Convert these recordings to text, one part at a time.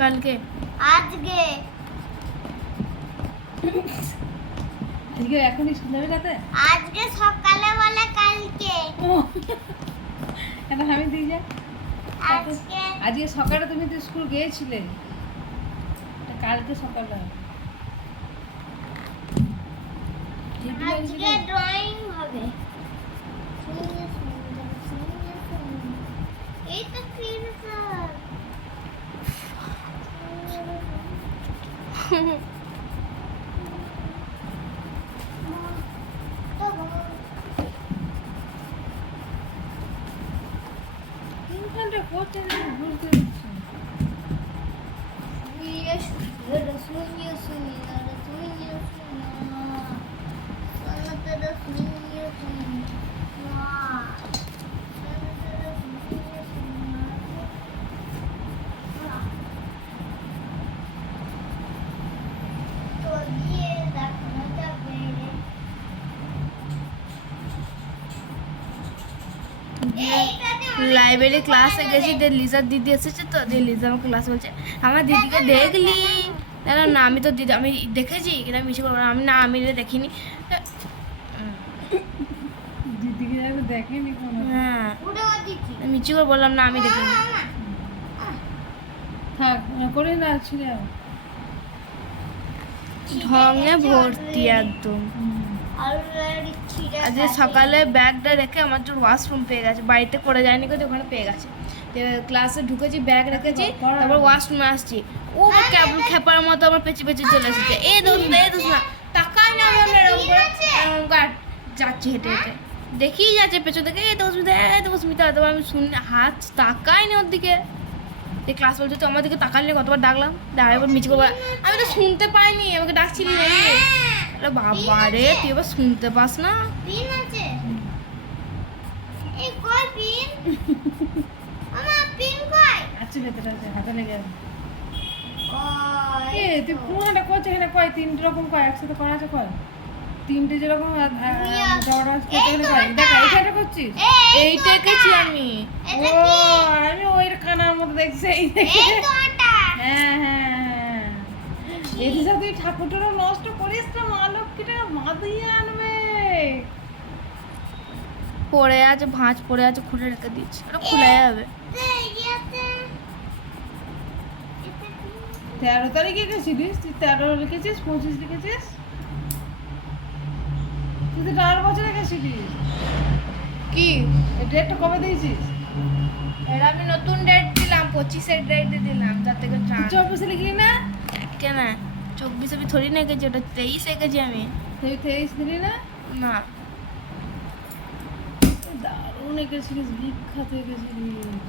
কালকে আজকে আজকে এখনই যাবে রাতে? আজকে সকালে বলে কালকে। কেন আমি দিয়ে যা। আজকে আজকে সকালে তুমি তো স্কুল গিয়েছিলে, কালকে সকালে। আজকে ড্রয়িং হবে। এই তো ফিল্টার। তিনখানটা করতে বুঝতে পারছি না। লাইব্রেরি ক্লাসে গেছি, যে লিজার দিদি এসেছে, তো যে লিজা আমাকে ক্লাস বলছে আমার দিদিকে দেখলি। না আমি তো দিদি আমি দেখেছি কিন্তু আমি মিশে করবো আমি না, আমি দেখিনি। দিদিকে যাবে দেখেনি কোনো। হ্যাঁ মিচি করে বললাম না আমি দেখিনি। থাক করে না ছিল। ঢঙে ভর্তি একদম। আজকে সকালে ব্যাগটা রেখে আমার জন্য ওয়াশরুম পেয়ে গেছে, বাড়িতে করে যায়নি কিন্তু ওখানে পেয়ে গেছে। ক্লাসে ঢুকেছি, ব্যাগ রেখেছি, তারপর ওয়াশরুমে আসছি, ও কেমন খেপার মতো আমার পেঁচে পেঁচে চলে এসেছে। এই দোষ না এই দোষ না, টাকাই না আমার এরকম করে যাচ্ছি হেঁটে হেঁটে, দেখেই যাচ্ছে পেছন থেকে এই দোষমিতা এই দোষমিতা। তারপর আমি শুনি হাত তাকাই না ওর দিকে। এই ক্লাস বলছে তো আমার দিকে তাকালে কতবার ডাকলাম, এবার মিচি করবো আমি তো শুনতে পাইনি, আমাকে ডাকছিলি নাকি? বাবা রে তুই এবার শুনতে পাস না? পিন আছে, এই কই পিন? আমার পিন কই? আছে ভেতরে আছে, হাতে লেগে আছে। ওই এ তুই কোনটা করছিস এখানে? কয় তিনটে রকম কয় একসাথে করা আছে? কয় তিনটে যেরকম জড় আছে এখানে কয়? দেখ এইটা করছিস? এইটা এঁকেছি আমি। ও আমি ওই কানার মতো দেখছি। এই এই তো আটা। হ্যাঁ হ্যাঁ হ্যাঁ, এদিকে তুই ঠাকুরটা নষ্ট করিস না, মা লক্ষ্মীটা মা দিয়ে আনবে। পড়ে আছে, ভাঁজ পড়ে আছে, খুলে রেখে দিয়েছি, ওটা খুলে যাবে। ইয়াতে 13 তারিখে গেছিলিস তুই? 13 লিখেছিস, 25 লিখেছিস? তুই তো 4 বছরে গেছিলিস। কি এই ডেটটা কবে দিয়েছিস? এটা আমি নতুন ডেট দিলাম, 25-এর ডেট দিলাম, যার থেকে 24 লিখলি না? কেন 24 আমি থরি না এঁকেছি, ওটা 23 এঁকেছি আমি। তুই 23 দিলি না? না দারুণ এঁকেছিলিস, বিখ্যাত এঁকেছিলিস।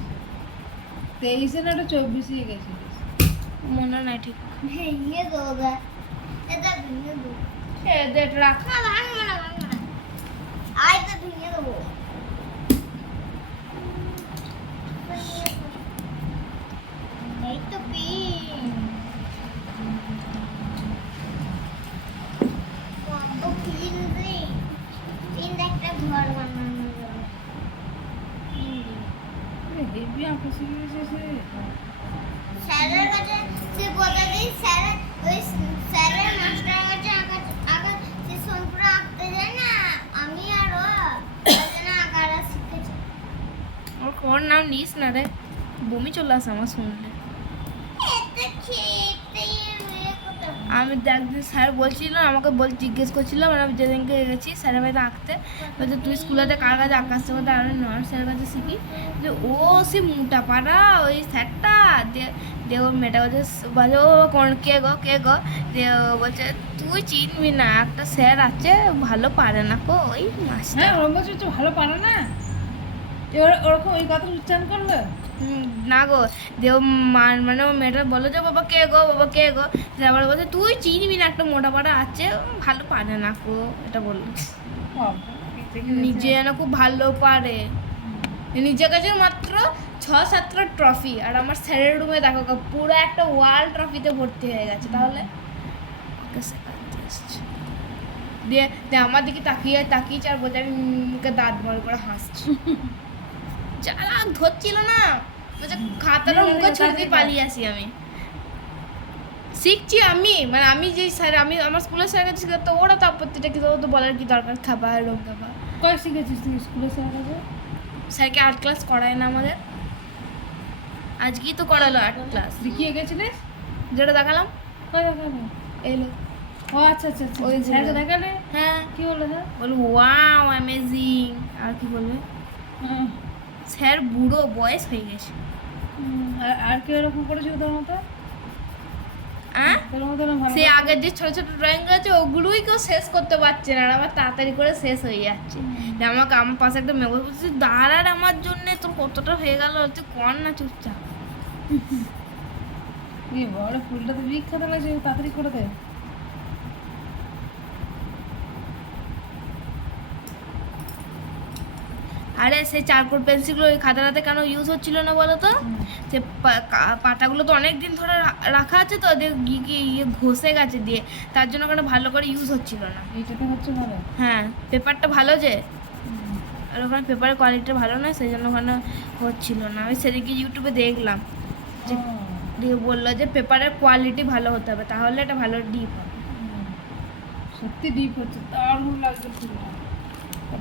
23 না, ওটা 24 গেছিলিস। মনে নাই ঠিক। ভেঙে দেবো, এটা ভেঙে দেবো। ডেট রাখ। না ভাঙবো না, ভাঙবো না, আয় তো ভেঙে দেবো। এই তো পিন কত পিন রে, পিন একটা ঘর বানানো যাবে। হেভি আঁকা শিখে গেছিস রে। স্যারের কাছে সে বলে দিই, স্যার ওই স্যারের মাস্টারের কাছে আঁকা সে সোনপুরে আঁকতে যায় না, আমি আর ও ওখানে আঁকাটা শিখেছি। ওর নাম নিস না রে, বমি চলে আসে আমার শুনলে। এতে খেতে আমি একদিন স্যার বলছিল আমাকে জিজ্ঞেস করছিল, মানে আমি যেদিনকে গেছি স্যারের বাড়িতে আঁকতে, বলছে তুই স্কুলেতে কার কাছে আঁকার শেখাতে? আর নয় স্যারের কাছে শিখি। যে ও সে মোটা পাড়া ওই স্যারটা, দিয়ে ওর মেয়েটা বলছে ও কোন কে গো দিয়ে ও বলছে তুই চিনবি না, একটা স্যার আছে ভালো পারে না কো ওই মাস্টার। হ্যাঁ ওরকম বলছিস তো, ভালো পারে না? এবার ওরকম ওই কথা উচ্চারণ করবে? না গো দেও মানে ও মেয়েটা বলো যে বাবা কে গো, আবার বলছে তুই চিনবি না, একটা মোটা পাড়া আছে ভালো পারে না কো, এটা বললো। নিজে যেন খুব ভালো পারে, নিজের কাছে মাত্র 6-7টা ট্রফি, আর আমার স্যারের রুমে দেখো পুরো একটা ওয়াল ট্রফিতে ভর্তি হয়ে গেছে। তাহলে ওকে শেখাতে এসছে। দিয়ে আমার দিকে তাকিয়েছে আর বলছে আমি মুখে দাঁত বার করে হাসছি। যারা ধরছিল না বলছে খাতাটা মুখে ছুঁড়ে পালিয়ে আসি আমি। শিখছি আমি, মানে আমি যে স্যার, আমি আমার স্কুলের স্যার কাছে শিখতে, ওরা তো আপত্তিটা কি, ও তো বলার কি দরকার, খাবার এরকম খাবার। কয় শিখেছিস তুই স্কুলে স্যার কাছে? স্যারকে আর্ট ক্লাস করায় না আমাদের, আজকেই তো করালো আর্ট ক্লাস, দেখিয়ে গেছিলিস? যেটা দেখালাম কয় দেখালে? এলো। ও আচ্ছা আচ্ছা আচ্ছা, ওই যে- স্যারকে দেখালে? হ্যাঁ, কি বললো স্যার? বলবো ওয়াও অ্যামেজিং, আর কি বলবে, হুম, স্যার বুড়ো বয়স হয়ে গেছে। আর কি ওরকম করেছিল তোর মতো? তোর মতো না ভালো সেই আগের যে ছোট ছোট ড্রয়িং আছে ওগুলোই কেউ শেষ করতে পারছে না, আর আমার তাড়াতাড়ি করে শেষ হয়ে যাচ্ছে। যে আমাকে, আমার পাশে একটা মেয়ে বলছে দাঁড়ার আমার জন্য, তোর কতটা হয়ে গেল, তুই কর না চুপচাপ। এই বড় ফুলটা তো বিখ্যাত লাগছে, তাড়াতাড়ি করে দে। আরে সেই চারকোল পেন্সিলগুলো ওই খাতাটাতে কেন ইউজ হচ্ছিল না বলো তো? সে পাতাগুলো তো অনেক দিন ধরে রাখা আছে তো, ওদের ইয়ে ঘষে গেছে দিয়ে, তার জন্য কেন ভালো করে ইউজ হচ্ছিল না। এইটাতে হচ্ছে ভালো। হ্যাঁ, পেপারটা ভালো যে, আর ওখানে পেপারের কোয়ালিটি ভালো নয়, সেই জন্য ওখানে হচ্ছিল না। আমি সেদিকে ইউটিউবে দেখলাম, যে দিয়ে বললো যে পেপারের কোয়ালিটি ভালো হতে হবে, তাহলে এটা ভালো ডিপ হবে। সত্যি ডিপ হচ্ছে, দারুণ লাগছে ফুলটা।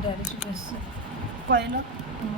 ডাইরেক্ট এসছে। কয়লো হুম,